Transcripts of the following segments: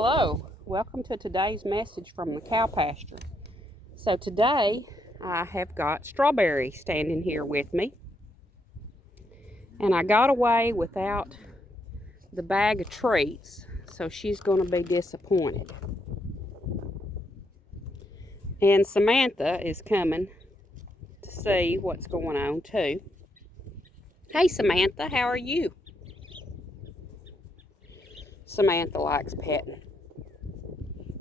Hello, welcome to today's message from the cow pasture. So today I have got Strawberry standing here with me, and I got away without the bag of treats, so she's going to be disappointed. And Samantha is coming to see what's going on too. Hey Samantha, how are you? Samantha likes petting.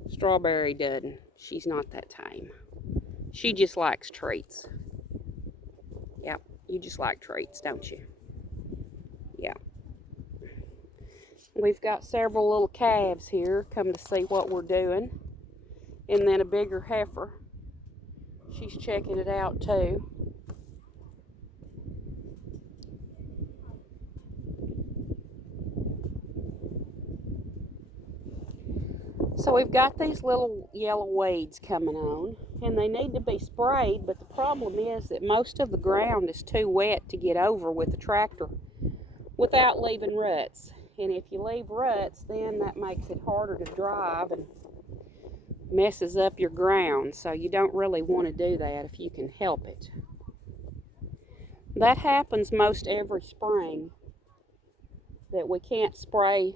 Strawberry doesn't. She's not that tame. She just likes treats. Yep, you just like treats, don't you? Yeah. We've got several little calves here come to see what we're doing. And then a bigger heifer. She's checking it out too. So we've got these little yellow weeds coming on, and they need to be sprayed, but the problem is that most of the ground is too wet to get over with the tractor without leaving ruts. And if you leave ruts, then that makes it harder to drive and messes up your ground, so you don't really want to do that if you can help it. That happens most every spring, that we can't spray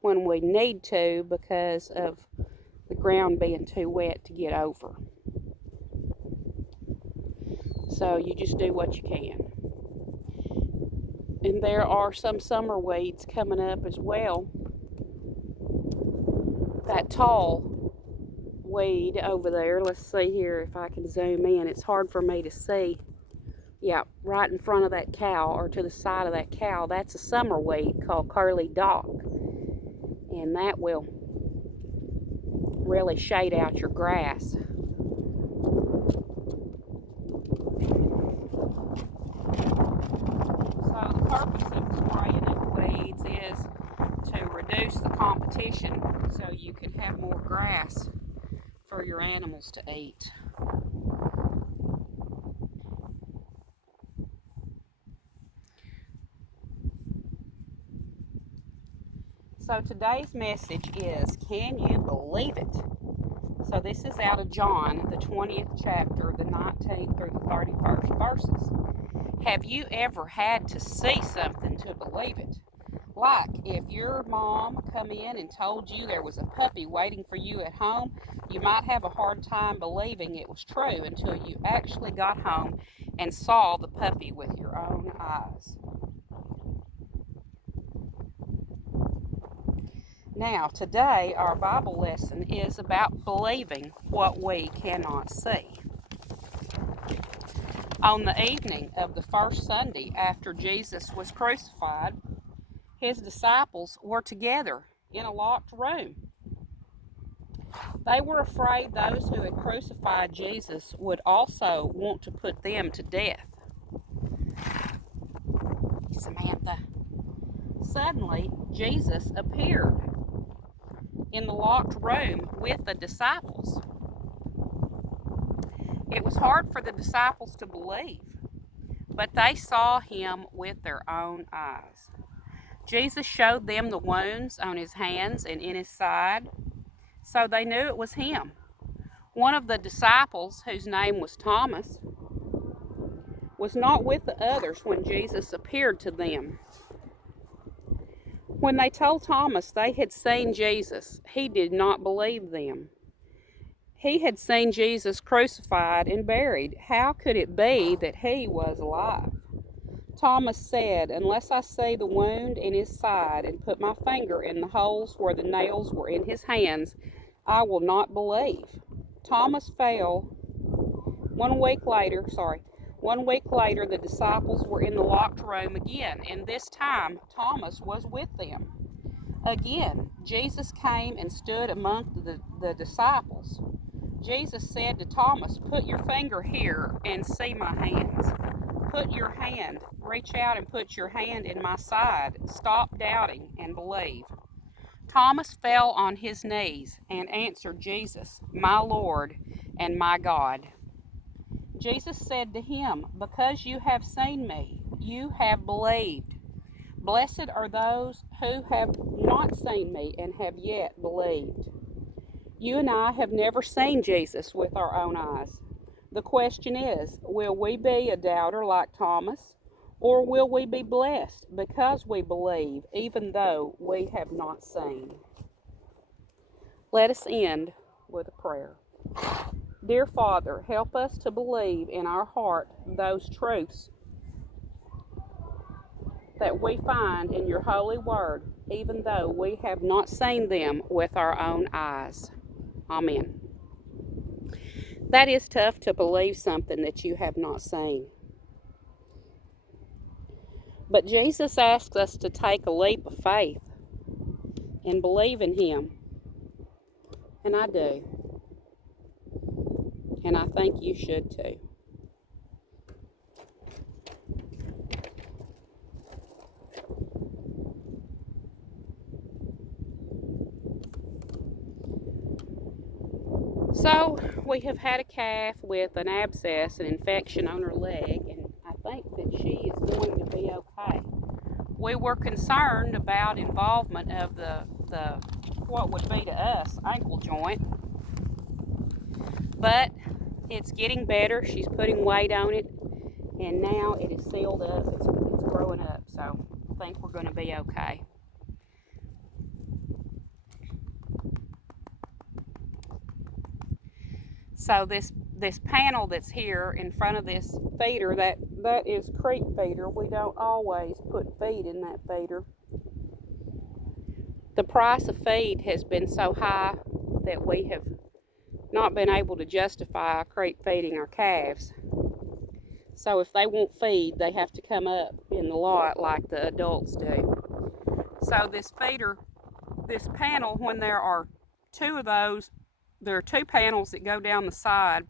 when we need to because of the ground being too wet to get over. So you just do what you can. And there are some summer weeds coming up as well. That tall weed over there, let's see here if I can zoom in. It's hard for me to see. Yeah, right in front of that cow, or to the side of that cow, that's a summer weed called curly dock. And that will really shade out your grass. So the purpose of spraying of weeds is to reduce the competition so you can have more grass for your animals to eat. So today's message is, can you believe it? So this is out of John, the 20th chapter, the 19th through the 31st verses. Have you ever had to see something to believe it? Like if your mom come in and told you there was a puppy waiting for you at home, you might have a hard time believing it was true until you actually got home and saw the puppy with your own eyes. Now, today our Bible lesson is about believing what we cannot see. On the evening of the first Sunday after Jesus was crucified, his disciples were together in a locked room. They were afraid those who had crucified Jesus would also want to put them to death. Samantha. Suddenly, Jesus appeared in the locked room with the disciples. It was hard for the disciples to believe, but they saw him with their own eyes. Jesus showed them the wounds on his hands and in his side, so they knew it was him. One of the disciples, whose name was Thomas, was not with the others when Jesus appeared to them. When they told Thomas they had seen Jesus, he did not believe them. He had seen Jesus crucified and buried. How could it be that he was alive? Thomas said, "Unless I see the wound in his side and put my finger in the holes where the nails were in his hands, I will not believe." Thomas fell. 1 week later, the disciples were in the locked room again, and this time Thomas was with them. Again, Jesus came and stood among the disciples. Jesus said to Thomas, "Put your finger here and see my hands. Reach out and put your hand in my side. Stop doubting and believe." Thomas fell on his knees and answered Jesus, "My Lord and my God." Jesus said to him, "Because you have seen me, you have believed. Blessed are those who have not seen me and have yet believed. You and I have never seen Jesus with our own eyes. The question is, will we be a doubter like Thomas, or will we be blessed because we believe even though we have not seen? Let us end with a prayer. Dear Father, help us to believe in our heart those truths that we find in your holy word, even though we have not seen them with our own eyes. Amen. That is tough to believe something that you have not seen. But Jesus asks us to take a leap of faith and believe in him. And I do. And I think you should too. So, we have had a calf with an abscess, an infection on her leg, and I think that she is going to be okay. We were concerned about involvement of the what would be to us ankle joint, but it's getting better. She's putting weight on it, and now it is sealed up. It's growing up, so I think we're going to be okay. So this panel that's here in front of this feeder, that is creep feeder. We don't always put feed in that feeder. The price of feed has been so high that we have not been able to justify creep feeding our calves. So if they want feed, they have to come up in the lot like the adults do. So this feeder, this panel, when there are two of those, there are two panels that go down the side,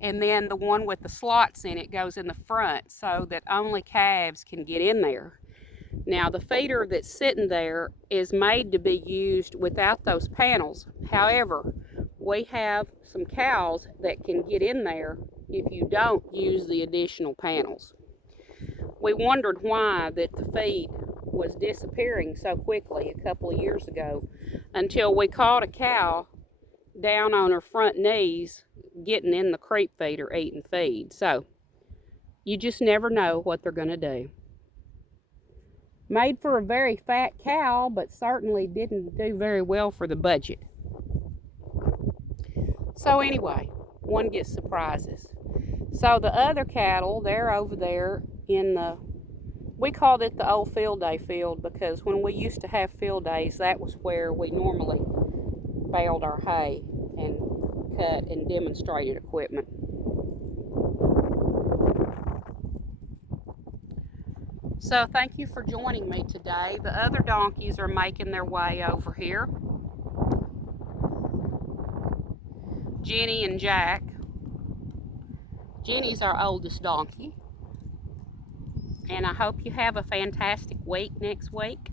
and then the one with the slots in it goes in the front so that only calves can get in there. Now the feeder that's sitting there is made to be used without those panels. However, we have some cows that can get in there if you don't use the additional panels. We wondered why that the feed was disappearing so quickly a couple of years ago, until we caught a cow down on her front knees getting in the creep feeder eating feed. So you just never know what they're going to do. Made for a very fat cow, but certainly didn't do very well for the budget. So anyway, one gets surprises. So the other cattle, they're over there in the, we called it the old field day field because when we used to have field days, that was where we normally baled our hay and cut and demonstrated equipment. So thank you for joining me today. The other donkeys are making their way over here. Jenny and Jack. Jenny's our oldest donkey. And I hope you have a fantastic week next week.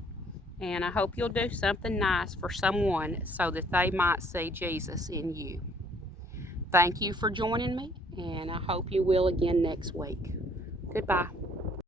And I hope you'll do something nice for someone so that they might see Jesus in you. Thank you for joining me, and I hope you will again next week. Goodbye.